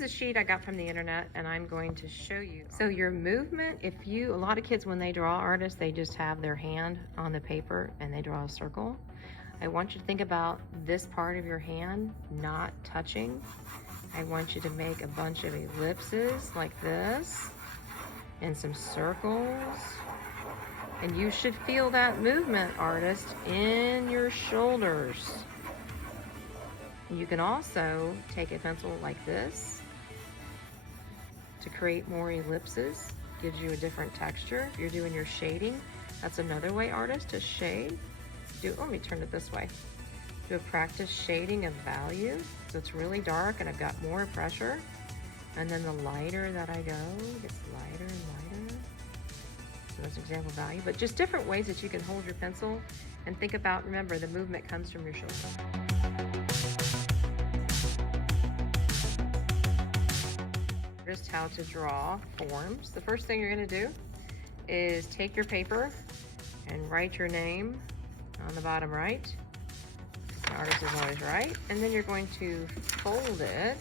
is a sheet I got from the internet, and I'm going to show you. So your movement, a lot of kids when they draw, artists, they just have their hand on the paper and they draw a circle. I want you to think about this part of your hand not touching. I want you to make a bunch of ellipses like this and some circles. And you should feel that movement, artist, in your shoulders. You can also take a pencil like this to create more ellipses. Gives you a different texture. If you're doing your shading, that's another way, artist, to shade. Let me turn it this way. Do a practice shading of value. So it's really dark and I've got more pressure. And then the lighter that I go, it gets lighter and lighter. So that's an example of value, but just different ways that you can hold your pencil and think about, remember, the movement comes from your shoulder. Just how to draw forms. The first thing you're gonna do is take your paper and write your name on the bottom right. The artist is always right. And then you're going to fold it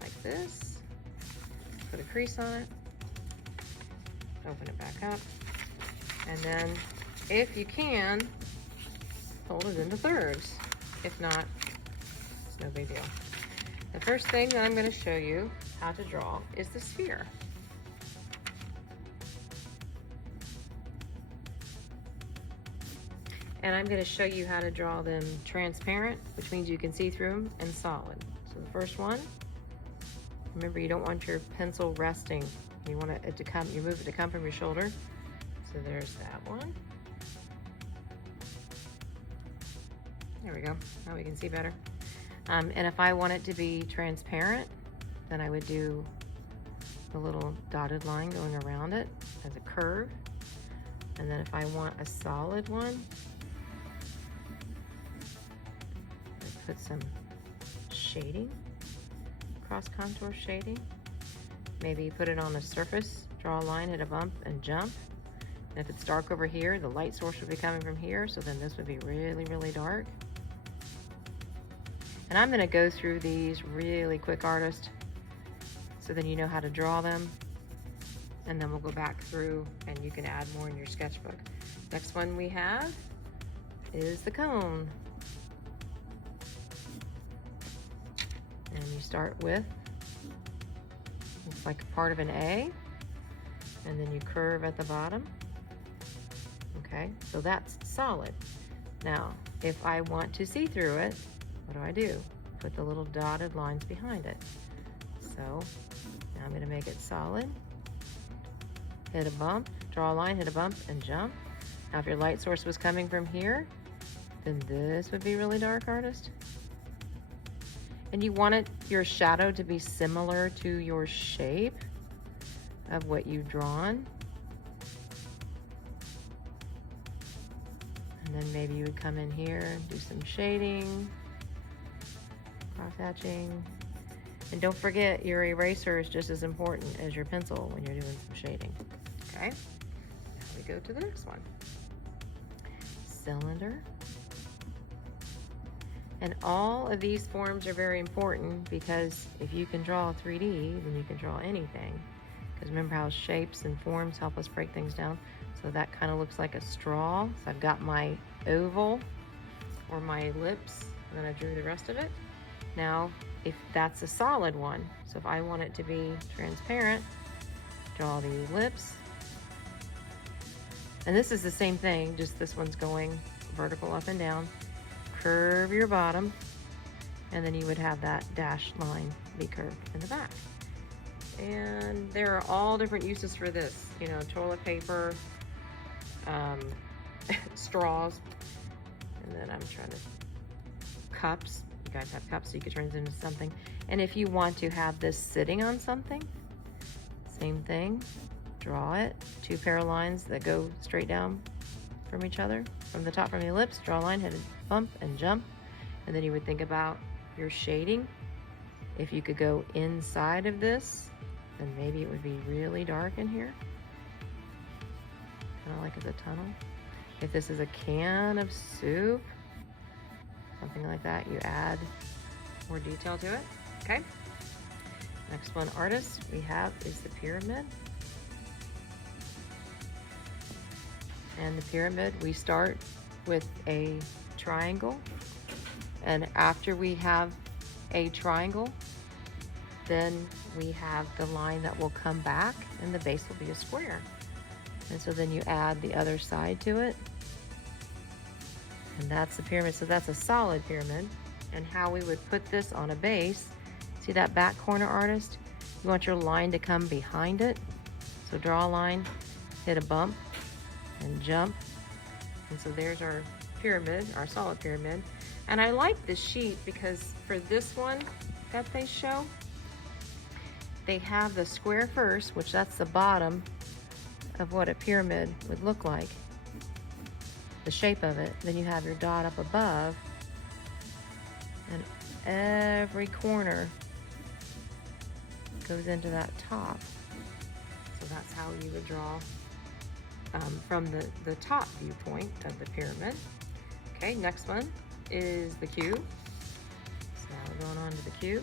like this. Put a crease on it. Open it back up. And then, if you can, fold it into thirds. If not, it's no big deal. The first thing that I'm going to show you how to draw is the sphere. And I'm going to show you how to draw them transparent, which means you can see through them, and solid. So the first one, remember, you don't want your pencil resting. You want it to come, you move it to come from your shoulder. So there's that one. There we go. Now we can see better. And if I want it to be transparent, then I would do a little dotted line going around it as a curve. And then if I want a solid one, I put some shading, cross contour shading. Maybe put it on a surface, draw a line, hit a bump, and jump. And if it's dark over here, the light source would be coming from here, so then this would be really, really dark. And I'm gonna go through these really quick, artist, so then you know how to draw them. And then we'll go back through and you can add more in your sketchbook. Next one we have is the cone. And you start with, it's like a part of an A, and then you curve at the bottom. Okay, so that's solid. Now, if I want to see through it, what do? Put the little dotted lines behind it. So now I'm gonna make it solid. Hit a bump, draw a line, hit a bump, and jump. Now if your light source was coming from here, then this would be really dark, artist. And you want your shadow to be similar to your shape of what you've drawn. And then maybe you would come in here and do some shading, cross hatching. And don't forget, your eraser is just as important as your pencil when you're doing some shading. Okay, now we go to the next one. Cylinder. And all of these forms are very important because if you can draw 3D, then you can draw anything. Because remember how shapes and forms help us break things down. So that kind of looks like a straw. So I've got my oval or my ellipse, and then I drew the rest of it. Now, if that's a solid one, so if I want it to be transparent, draw the ellipse. And this is the same thing, just this one's going vertical up and down. Curve your bottom, and then you would have that dashed line be curved in the back. And there are all different uses for this, you know, toilet paper, straws, and then I'm trying to, cups. You guys have cups, so you could turn it into something. And if you want to have this sitting on something, same thing, draw it, 2 pair of lines that go straight down from each other, from the top, from the ellipse, draw a line, hit a bump, and jump. And then you would think about your shading. If you could go inside of this, then maybe it would be really dark in here, kind of like the tunnel. If this is a can of soup, something like that, you add more detail to it. Okay, Next one, artist, we have is the pyramid. And the pyramid, we start with a triangle. And after we have a triangle, then we have the line that will come back and the base will be a square. And so then you add the other side to it. And that's the pyramid. So that's a solid pyramid. And how we would put this on a base, see that back corner, artist? You want your line to come behind it. So draw a line, hit a bump, and jump. And so there's our pyramid, our solid pyramid. And I like this sheet because for this one that they show, they have the square first, which that's the bottom of what a pyramid would look like, the shape of it. Then you have your dot up above, and every corner goes into that top. So that's how you would draw from the top viewpoint of the pyramid. Okay, next one is the cube. So now we're going on to the cube.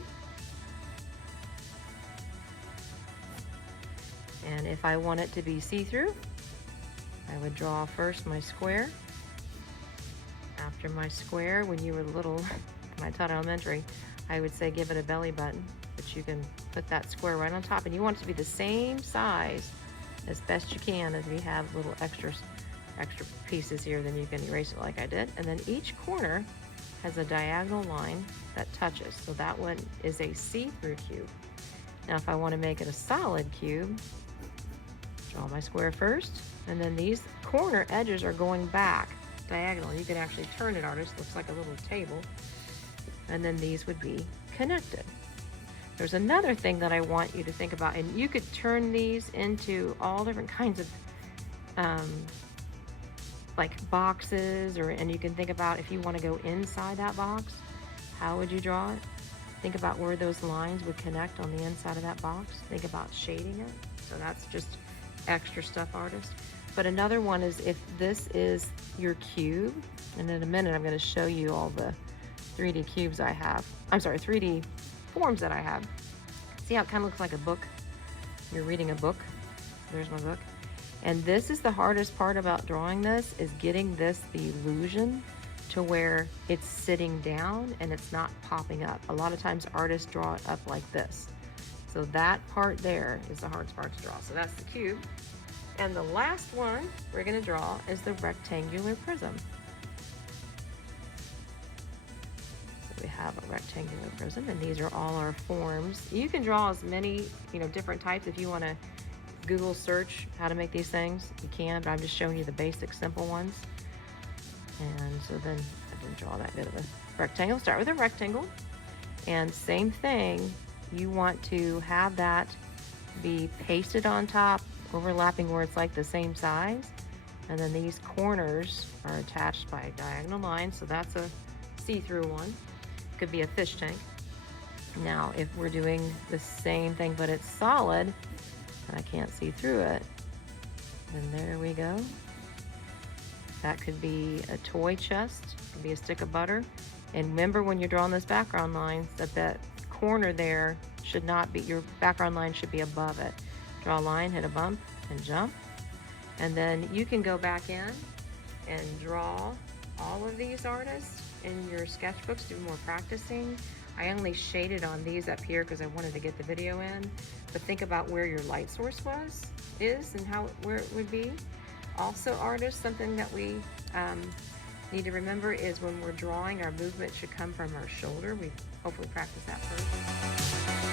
And if I want it to be see-through, I would draw first my square. After my square, when you were little, when I taught elementary, I would say give it a belly button, but you can put that square right on top, and you want it to be the same size as best you can. If you have little extra pieces here, then you can erase it like I did. And then each corner has a diagonal line that touches. So that one is a see-through cube. Now if I want to make it a solid cube, draw my square first, and then these corner edges are going back diagonal. You can actually turn it, artist. Looks like a little table. And then these would be connected. There's another thing that I want you to think about, and you could turn these into all different kinds of like boxes, and you can think about if you want to go inside that box, how would you draw it? Think about where those lines would connect on the inside of that box. Think about shading it. So that's just extra stuff, artist. But another one is if this is your cube, and in a minute I'm going to show you all the 3D cubes I have. I'm sorry, 3D forms that I have. See how it kind of looks like a book? You're reading a book. There's my book. And this is the hardest part about drawing this, is getting this the illusion to where it's sitting down and it's not popping up. A lot of times artists draw it up like this. So that part there is the hardest part to draw. So that's the cube. And the last one we're gonna draw is the rectangular prism. So we have a rectangular prism, and these are all our forms. You can draw as many, different types. If you wanna Google search how to make these things, you can, but I'm just showing you the basic simple ones. And so then I didn't draw that good of a rectangle. Start with a rectangle, and same thing, you want to have that be pasted on top, overlapping where it's like the same size, and then these corners are attached by diagonal lines. So that's a see-through one. Could be a fish tank. Now if we're doing the same thing but it's solid and I can't see through it, then there we go. That could be a toy chest, could be a stick of butter. And remember, when you're drawing this background line, that corner there should not be, your background line should be above it. Draw a line, hit a bump, and jump. And then you can go back in and draw all of these, artists, in your sketchbooks, do more practicing. I only shaded on these up here because I wanted to get the video in, but think about where your light source is and where it would be. Also, artists, something that we need to remember is when we're drawing, our movement should come from our shoulder. We hopefully practice that first.